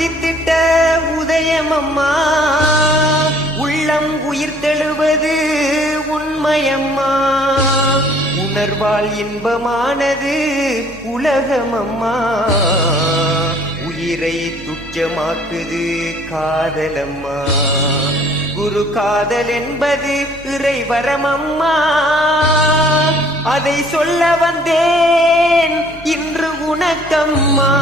உதித்திட்ட உதயமம்மா, உள்ளம் உயிர்த்தெழுவது உண்மையம்மா. உணர்வால் இன்பமானது உலகமம்மா, உயிரை துச்சமாக்குது காதலம்மா. குரு காதல் என்பது இறைவரமம்மா, அதை சொல்ல வந்தேன் இன்று உனக்கம்மா.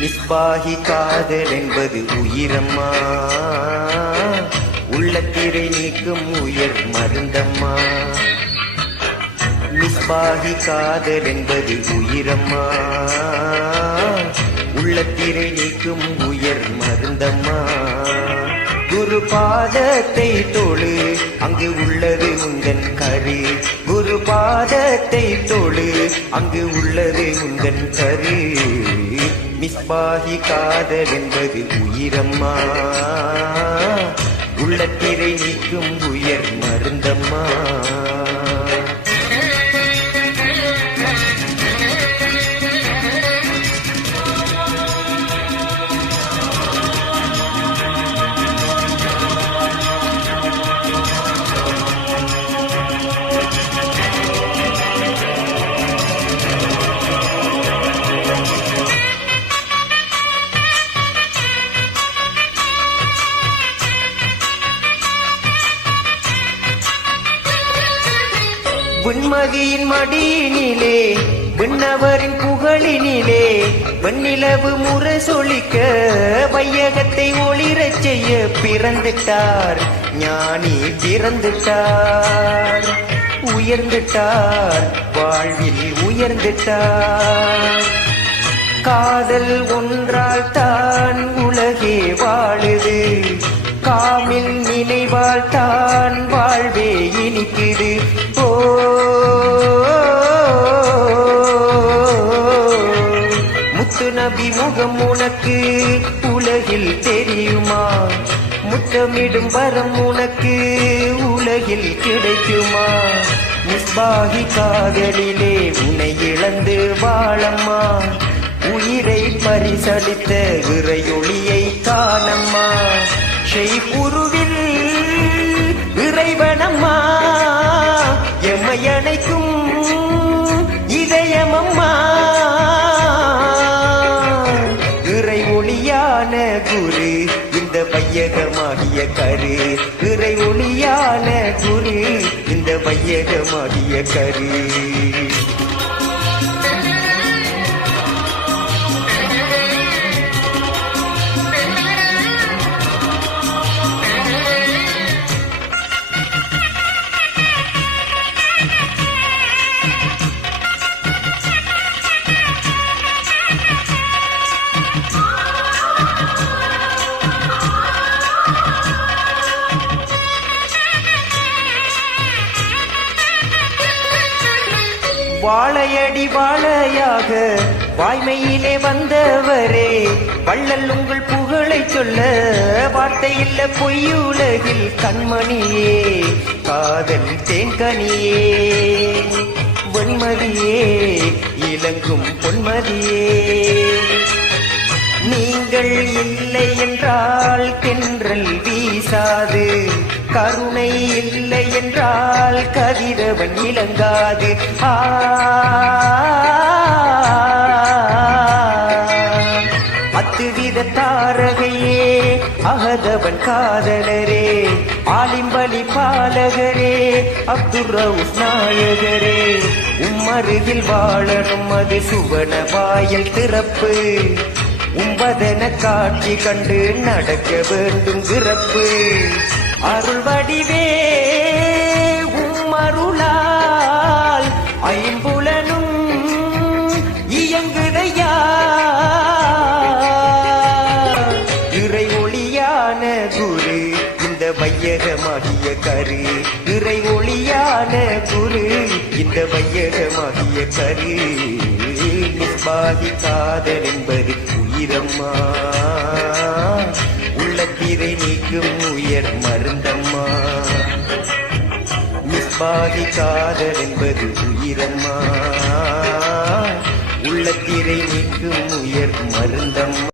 மிஸ்பாகி காதல் என்பது உயிரம்மா, உள்ளத்திரை நீக்கும் உயர் மருந்தம்மா. மிஸ்பாகி காதல் என்பது உயிரம்மா, உள்ளத்திரை நீக்கும் உயர் மருந்தம்மா. குரு பாதத்தை தொழு, அங்கு உள்ளது உந்தன் கரு. குரு பாதத்தை தொழு, அங்கு உள்ளது உந்தன் கரு. மிஸ்பாகி காதல் என்பது உயிரம்மா, உள்ளத்திரை நீக்கும் உயர் மருந்தம்மா. விண்மதியின் மடியினிலே, விண்ணவரின் புகழினிலே, வெண்ணிலவு முரசொலிக்க வையகத்தை ஒளிரச் செய்ய பிறந்துட்டார் ஞானி. பிறந்துட்டார், உயர்ந்துட்டார், வாழ்வில் உயர்ந்துட்டார். காதல் ஒன்றால் தான் உலகே வாழுது, காமில் நினைவால் தான் வாழ்வே இனிக்குது. ஓ முத்து நபி முகம் உனக்கு உலகில் தெரியுமா? முத்தமிடும் வரம் உனக்கு உலகில் கிடைக்குமா? மிஸ்பாகி காதலிலே உன்னை இழந்து வாழம்மா, உயிரை பரிசளித்த இறையொளியை காணம்மா. ஷெய்குருவில் இறைவனம்மா, எம்மை அணைக்கும் இதயமம்மா. இறை ஒளியான குரு இந்த வையகமாகிய கரு. இறை ஒளியான குரு இந்த வையகமாகிய கரு. வாழையடி வாழையாக வாய்மையிலே வந்தவரே, வள்ளல் உங்கள் புகழை சொல்ல வார்த்தை இல்ல பொய்யுலகில் கண்மணியே. காதல் தேன்கனியே, வெண்மதியே, இலங்கும் பொன்மதியே. நீங்கள் இல்லை என்றால் தென்றல் வீசாது, கருணை இல்லை என்றால் கதிரவன் இலங்காது. அத்துவித தாரகையே, அகதவன் காதலரே, ஆலிம்பலி பாலகரே, அப்துர் ரவுஸ் நாயகரே. உம்மருகில் வாழணும் அது சுவன வாயில் திறப்பு, உம்பதன காட்சி கண்டு நடக்க வேண்டும் சிறப்பு. அருள் வடிவே உம்மருளால் ஐம்புலனும் இயங்குதையா. இறை ஒளியான குரு இந்த வையகமாகிய கரு. இறை ஒளியான குரு இந்த வையகமாகிய கரு. மிஸ்பாகி காதல் என்பது உயிரம்மா, உள்ளத்திரை நீக்கும் உயர் மருந்தம்மா. மிஸ்பாகி காதல் என்பது உயிரம்மா, உள்ளத்திரை நீக்கும் உயர் மருந்தம்மா